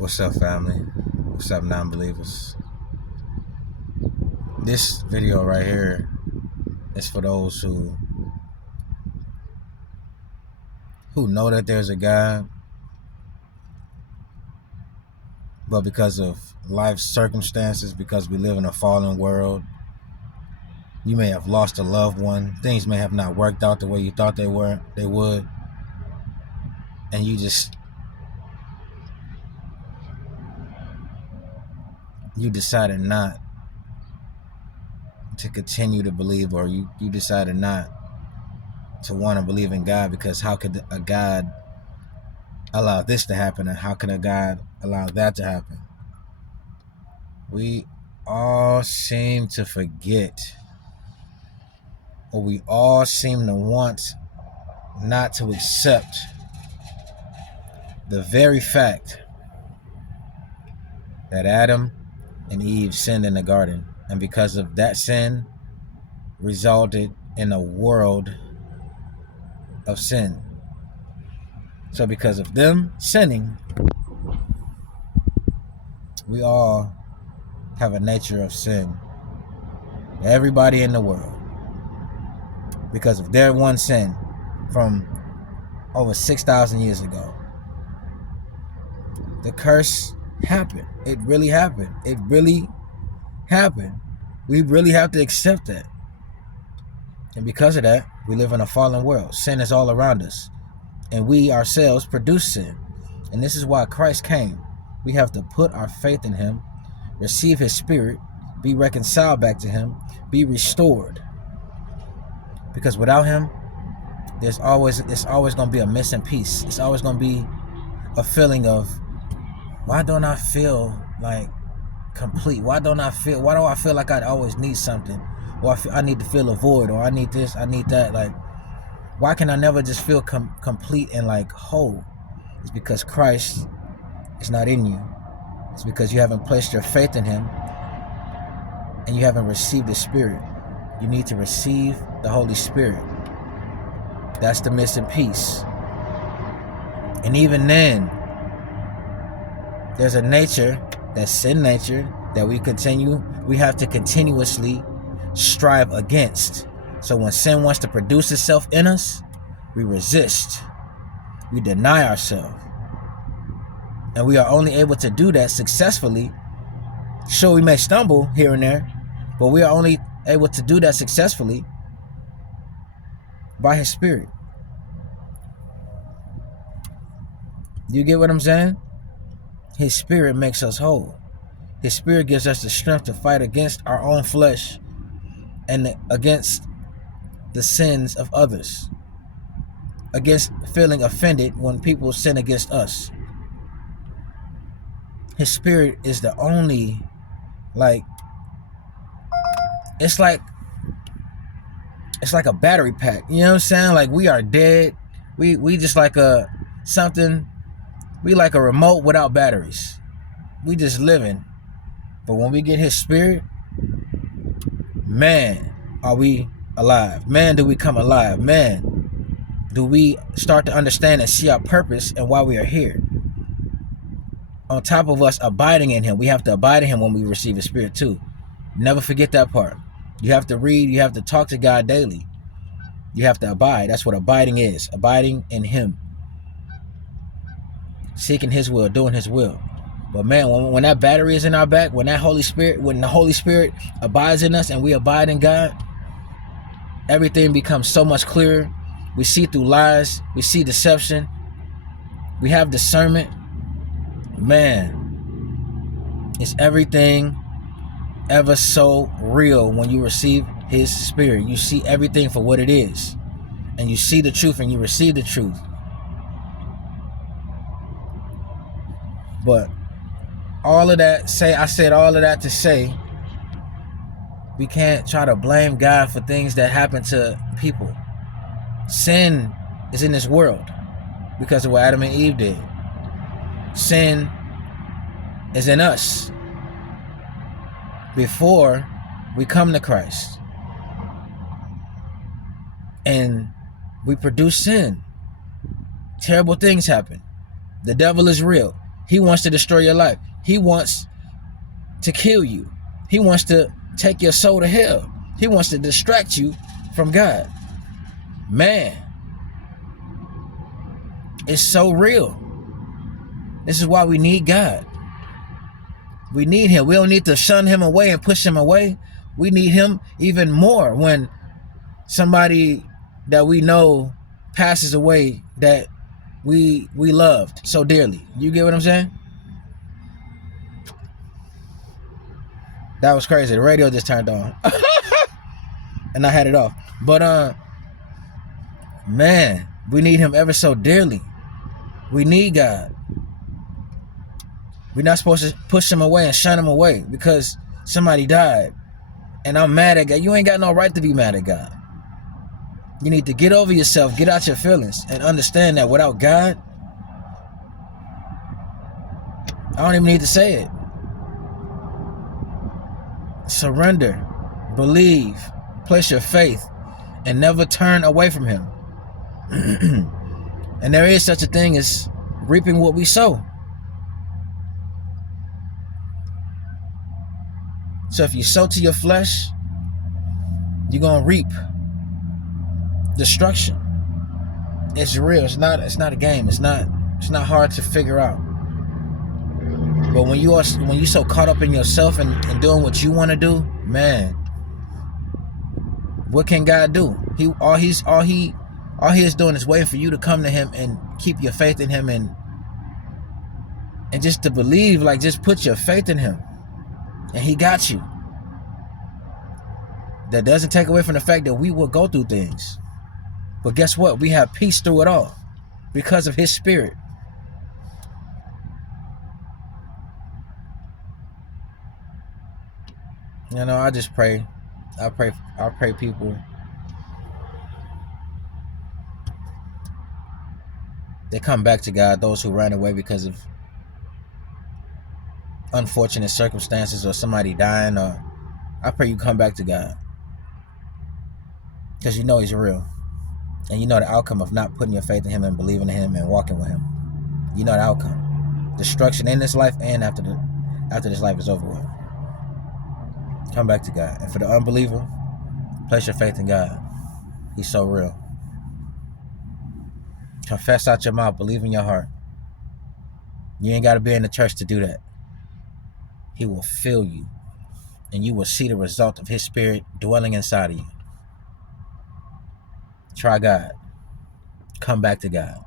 What's up, family? What's up, non-believers? This video right here is for those who know that there's a God, but because of life circumstances, because we live in a fallen world, you may have lost a loved one. Things may have not worked out the way you thought they would, and you decided not to continue to believe, or you decided not to want to believe in God, because how could a God allow this to happen, and how can a God allow that to happen? We all seem to forget, or we all seem to want not to accept the very fact that Adam and Eve sinned in the garden, and because of that sin resulted in a world of sin. So because of them sinning, we all have a nature of sin. Everybody in the world, because of their one sin from over 6,000 years ago. The curse happened. It really happened. It really happened. We really have to accept that. And because of that, we live in a fallen world. Sin is all around us. And we ourselves produce sin. And this is why Christ came. We have to put our faith in him, receive his spirit, be reconciled back to him, be restored. Because without him, it's always going to be a missing piece. It's always going to be a feeling of, why don't I feel like complete? Why do I feel like I always need something? Or I need to feel a void, or I need this, I need that. Like, why can I never just feel complete and like whole? It's because Christ is not in you. It's because you haven't placed your faith in him, and you haven't received the Spirit. You need to receive the Holy Spirit. That's the missing piece. And even then, there's a nature, that sin nature, that we have to continuously strive against. So when sin wants to produce itself in us, we resist. We deny ourselves. And we are only able to do that successfully. Sure, we may stumble here and there, but we are only able to do that successfully by his Spirit. You get what I'm saying? His Spirit makes us whole. His Spirit gives us the strength to fight against our own flesh and against the sins of others, against feeling offended when people sin against us. His Spirit is the only, it's like a battery pack. You know what I'm saying? Like, we are dead. We just like we like a remote without batteries. We just living. But when we get his Spirit, man, are we alive. Man, do we come alive. Man, do we start to understand and see our purpose and why we are here. On top of us abiding in him, we have to abide in him when we receive his Spirit too. Never forget that part. You have to read, you have to talk to God daily. You have to abide. That's what abiding is. Abiding in him. Seeking his will, doing his will. But man, when that battery is in our back, when the Holy Spirit abides in us and we abide in God, everything becomes so much clearer. We see through lies. We see deception. We have discernment. Man, it's everything ever so real when you receive his Spirit. You see everything for what it is. And you see the truth and you receive the truth. But I said all of that to say, we can't try to blame God for things that happen to people. Sin is in this world because of what Adam and Eve did. Sin is in us before we come to Christ. And we produce sin. Terrible things happen. The devil is real. He wants to destroy your life. He wants to kill you. He wants to take your soul to hell. He wants to distract you from God. Man, it's so real. This is why we need God. We need him. We don't need to shun him away and push him away. We need him even more when somebody that we know passes away that we loved so dearly. You get what I'm saying? That was crazy. The radio just turned on. And I had it off. But man, we need him ever so dearly. We need God. We're not supposed to push him away and shun him away because somebody died. And I'm mad at God. You ain't got no right to be mad at God. You need to get over yourself, get out your feelings, and understand that without God, I don't even need to say it. Surrender, believe, place your faith, and never turn away from him. And there is such a thing as reaping what we sow. So if you sow to your flesh, you're gonna reap destruction. It's real. It's not a game. It's not hard to figure out. But when you so caught up in yourself and doing what you want to do, man, what can God do? All he is doing is waiting for you to come to him and keep your faith in him and just to believe, like just put your faith in him. And he got you. That doesn't take away from the fact that we will go through things. But guess what? We have peace through it all because of his spirit. You know, I just pray. I pray people, they come back to God, those who ran away because of unfortunate circumstances or somebody dying, or I pray you come back to God. Because you know he's real. And you know the outcome of not putting your faith in him and believing in him and walking with him. You know the outcome. Destruction in this life and after this life is over with. Come back to God. And for the unbeliever, place your faith in God. He's so real. Confess out your mouth, believe in your heart. You ain't got to be in the church to do that. He will fill you, and you will see the result of his spirit dwelling inside of you. Try God. Come back to God.